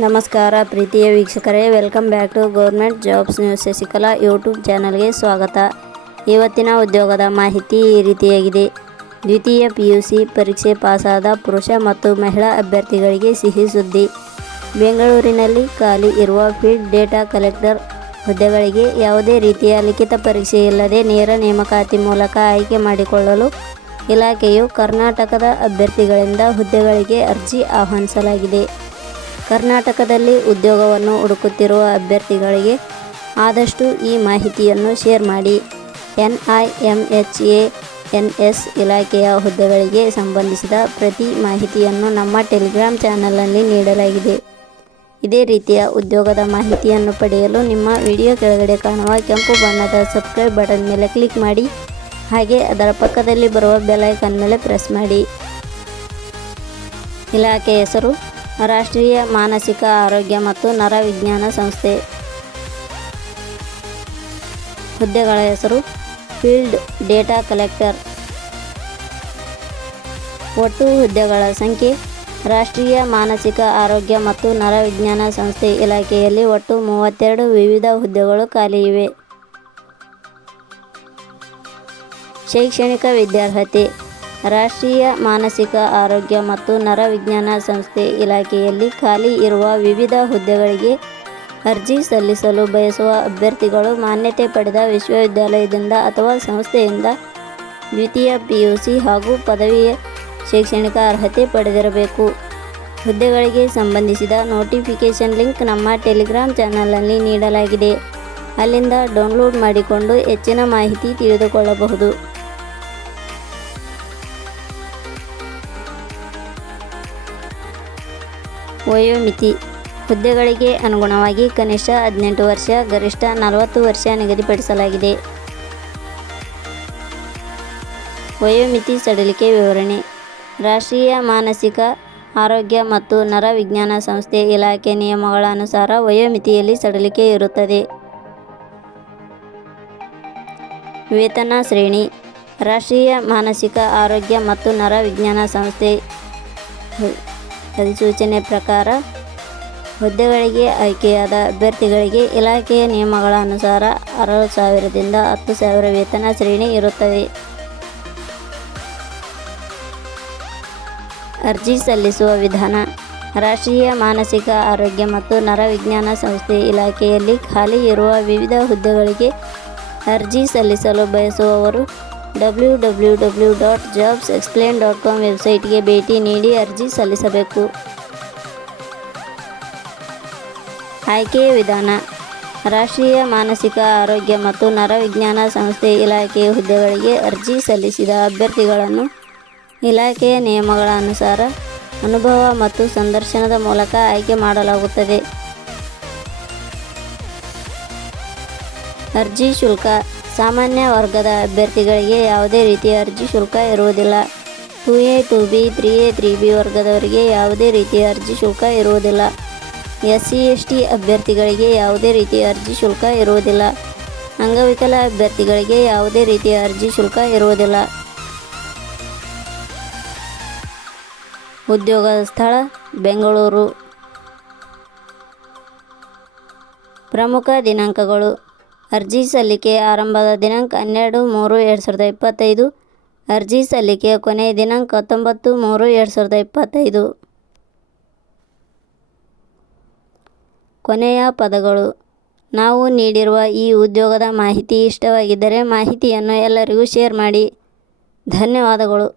ನಮಸ್ಕಾರ ಪ್ರೀತಿಯ ವೀಕ್ಷಕರೇ, welcome back to government jobs news Shashikala YouTube ಚಾನಲ್ಗೆ ಸ್ವಾಗತ. ಇವತ್ತಿನ ಉದ್ಯೋಗದ ಮಾಹಿತಿ ಈ ರೀತಿಯಾಗಿದೆ. ದ್ವಿತೀಯ PUC ಪರೀಕ್ಷೆ ಪಾಸಾದ ಪುರುಷ ಮತ್ತು ಮಹಿಳಾ ಅಭ್ಯರ್ಥಿಗಳಿಗೆ ಸಿಹಿ ಸುದ್ದಿ. ಬೆಂಗಳೂರಿನಲ್ಲಿ ಖಾಲಿ ಇರುವ ಫೀಲ್ಡ್ ಡೇಟಾ ಕಲೆಕ್ಟರ್ ಹುದ್ದೆಗಳಿಗೆ ಯಾವುದೇ ರೀತಿಯ ಲಿಖಿತ ಪರೀಕ್ಷೆ ಇಲ್ಲದೆ ನೇರ ನೇಮಕಾತಿ ಮೂಲಕ ಆಯ್ಕೆ ಮಾಡಿಕೊಳ್ಳಲು ಇಲಾಖೆಯು ಕರ್ನಾಟಕದ ಅಭ್ಯರ್ಥಿಗಳಿಂದ ಹುದ್ದೆಗಳಿಗೆ ಅರ್ಜಿ ಆಹ್ವಾನಿಸಲಾಗಿದೆ. ಕರ್ನಾಟಕದಲ್ಲಿ ಉದ್ಯೋಗವನ್ನು ಹುಡುಕುತ್ತಿರುವ ಅಭ್ಯರ್ಥಿಗಳಿಗೆ ಆದಷ್ಟು ಈ ಮಾಹಿತಿಯನ್ನು ಶೇರ್ ಮಾಡಿ. NIMHANS ಇಲಾಖೆಯ ಹುದ್ದೆಗಳಿಗೆ ಸಂಬಂಧಿಸಿದ ಪ್ರತಿ ಮಾಹಿತಿಯನ್ನು ನಮ್ಮ ಟೆಲಿಗ್ರಾಮ್ ಚಾನಲ್ನಲ್ಲಿ ನೀಡಲಾಗಿದೆ. ಇದೇ ರೀತಿಯ ಉದ್ಯೋಗದ ಮಾಹಿತಿಯನ್ನು ಪಡೆಯಲು ನಿಮ್ಮ ವಿಡಿಯೋ ಕೆಳಗಡೆ ಕಾಣುವ ಕೆಂಪು ಬಣ್ಣದ ಸಬ್ಸ್ಕ್ರೈಬ್ ಬಟನ್ ಮೇಲೆ ಕ್ಲಿಕ್ ಮಾಡಿ. ಹಾಗೆ ಅದರ ಪಕ್ಕದಲ್ಲಿ ಬರುವ ಬೆಲ್ ಐಕಾನ್ ಮೇಲೆ ಪ್ರೆಸ್ ಮಾಡಿ. ಇಲಾಖೆ ಹೆಸರು ರಾಷ್ಟ್ರೀಯ ಮಾನಸಿಕ ಆರೋಗ್ಯ ಮತ್ತು ನರವಿಜ್ಞಾನ ಸಂಸ್ಥೆ. ಹುದ್ದೆಗಳ ಹೆಸರು ಫೀಲ್ಡ್ ಡೇಟಾ ಕಲೆಕ್ಟರ್. ಒಟ್ಟು ಹುದ್ದೆಗಳ ಸಂಖ್ಯೆ ರಾಷ್ಟ್ರೀಯ ಮಾನಸಿಕ ಆರೋಗ್ಯ ಮತ್ತು ನರವಿಜ್ಞಾನ ಸಂಸ್ಥೆ ಇಲಾಖೆಯಲ್ಲಿ ಒಟ್ಟು 32 ವಿವಿಧ ಹುದ್ದೆಗಳು ಖಾಲಿ ಇವೆ. ಶೈಕ್ಷಣಿಕ ವಿದ್ಯಾರ್ಹತೆ ರಾಷ್ಟ್ರೀಯ ಮಾನಸಿಕ ಆರೋಗ್ಯ ಮತ್ತು ನರವಿಜ್ಞಾನ ಸಂಸ್ಥೆ ಇಲಾಖೆಯಲ್ಲಿ ಖಾಲಿ ಇರುವ ವಿವಿಧ ಹುದ್ದೆಗಳಿಗೆ ಅರ್ಜಿ ಸಲ್ಲಿಸಲು ಬಯಸುವ ಅಭ್ಯರ್ಥಿಗಳು ಮಾನ್ಯತೆ ಪಡೆದ ವಿಶ್ವವಿದ್ಯಾಲಯದಿಂದ ಅಥವಾ ಸಂಸ್ಥೆಯಿಂದ ದ್ವಿತೀಯ PUC ಹಾಗೂ ಪದವಿಯ ಶೈಕ್ಷಣಿಕ ಅರ್ಹತೆ ಪಡೆದಿರಬೇಕು. ಹುದ್ದೆಗಳಿಗೆ ಸಂಬಂಧಿಸಿದ ನೋಟಿಫಿಕೇಷನ್ ಲಿಂಕ್ ನಮ್ಮ ಟೆಲಿಗ್ರಾಮ್ ಚಾನಲ್ನಲ್ಲಿ ನೀಡಲಾಗಿದೆ. ಅಲ್ಲಿಂದ ಡೌನ್ಲೋಡ್ ಮಾಡಿಕೊಂಡು ಹೆಚ್ಚಿನ ಮಾಹಿತಿ ತಿಳಿದುಕೊಳ್ಳಬಹುದು. ವಯೋಮಿತಿ ಹುದ್ದೆಗಳಿಗೆ ಅನುಗುಣವಾಗಿ ಕನಿಷ್ಠ 18 ವರ್ಷ, ಗರಿಷ್ಠ 40 ವರ್ಷ ನಿಗದಿಪಡಿಸಲಾಗಿದೆ. ವಯೋಮಿತಿ ಸಡಿಲಿಕೆ ವಿವರಣೆ ರಾಷ್ಟ್ರೀಯ ಮಾನಸಿಕ ಆರೋಗ್ಯ ಮತ್ತು ನರವಿಜ್ಞಾನ ಸಂಸ್ಥೆ ಇಲಾಖೆ ನಿಯಮಗಳ ಅನುಸಾರ ವಯೋಮಿತಿಯಲ್ಲಿ ಸಡಿಲಿಕೆ ಇರುತ್ತದೆ. ವೇತನ ಶ್ರೇಣಿ ರಾಷ್ಟ್ರೀಯ ಮಾನಸಿಕ ಆರೋಗ್ಯ ಮತ್ತು ನರವಿಜ್ಞಾನ ಸಂಸ್ಥೆ ಅಧಿಸೂಚನೆ ಪ್ರಕಾರ ಹುದ್ದೆಗಳಿಗೆ ಆಯ್ಕೆಯಾದ ಅಭ್ಯರ್ಥಿಗಳಿಗೆ ಇಲಾಖೆಯ ನಿಯಮಗಳ ಅನುಸಾರ 60,000 ದಿಂದ 10,000 ವೇತನ ಶ್ರೇಣಿ ಇರುತ್ತದೆ. ಅರ್ಜಿ ಸಲ್ಲಿಸುವ ವಿಧಾನ ರಾಷ್ಟ್ರೀಯ ಮಾನಸಿಕ ಆರೋಗ್ಯ ಮತ್ತು ನರವಿಜ್ಞಾನ ಸಂಸ್ಥೆ ಇಲಾಖೆಯಲ್ಲಿ ಖಾಲಿ ಇರುವ ವಿವಿಧ ಹುದ್ದೆಗಳಿಗೆ ಅರ್ಜಿ ಸಲ್ಲಿಸಲು ಬಯಸುವವರು www.jobsexplain.com ವೆಬ್ಸೈಟ್ಗೆ ಭೇಟಿ ನೀಡಿ ಅರ್ಜಿ ಸಲ್ಲಿಸಬೇಕು. ಆಯ್ಕೆಯ ವಿಧಾನ ರಾಷ್ಟ್ರೀಯ ಮಾನಸಿಕ ಆರೋಗ್ಯ ಮತ್ತು ನರವಿಜ್ಞಾನ ಸಂಸ್ಥೆ ಇಲಾಖೆಯ ಹುದ್ದೆಗಳಿಗೆ ಅರ್ಜಿ ಸಲ್ಲಿಸಿದ ಅಭ್ಯರ್ಥಿಗಳನ್ನು ಇಲಾಖೆಯ ನಿಯಮಗಳ ಅನುಸಾರ ಅನುಭವ ಮತ್ತು ಸಂದರ್ಶನದ ಮೂಲಕ ಆಯ್ಕೆ ಮಾಡಲಾಗುತ್ತದೆ. ಅರ್ಜಿ ಶುಲ್ಕ ಸಾಮಾನ್ಯ ವರ್ಗದ ಅಭ್ಯರ್ಥಿಗಳಿಗೆ ಯಾವುದೇ ರೀತಿಯ ಅರ್ಜಿ ಶುಲ್ಕ ಇರುವುದಿಲ್ಲ. 2A 2B 3A 3B ವರ್ಗದವರಿಗೆ ಯಾವುದೇ ರೀತಿಯ ಅರ್ಜಿ ಶುಲ್ಕ ಇರುವುದಿಲ್ಲ. SC ST ಅಭ್ಯರ್ಥಿಗಳಿಗೆ ಯಾವುದೇ ರೀತಿಯ ಅರ್ಜಿ ಶುಲ್ಕ ಇರುವುದಿಲ್ಲ. ಅಂಗವಿಕಲ ಅಭ್ಯರ್ಥಿಗಳಿಗೆ ಯಾವುದೇ ರೀತಿಯ ಅರ್ಜಿ ಶುಲ್ಕ ಇರುವುದಿಲ್ಲ. ಉದ್ಯೋಗದ ಸ್ಥಳ ಬೆಂಗಳೂರು. ಪ್ರಮುಖ ದಿನಾಂಕಗಳು ಅರ್ಜಿ ಸಲ್ಲಿಕೆ ಆರಂಭದ ದಿನಾಂಕ 12/3/2025. ಅರ್ಜಿ ಸಲ್ಲಿಕೆಯ ಕೊನೆಯ ದಿನಾಂಕ 19/3/2025. ಕೊನೆಯ ಪದಗಳು ನಾವು ನೀಡಿರುವ ಈ ಉದ್ಯೋಗದ ಮಾಹಿತಿ ಇಷ್ಟವಾಗಿದ್ದರೆ ಮಾಹಿತಿಯನ್ನು ಎಲ್ಲರಿಗೂ ಶೇರ್ ಮಾಡಿ. ಧನ್ಯವಾದಗಳು.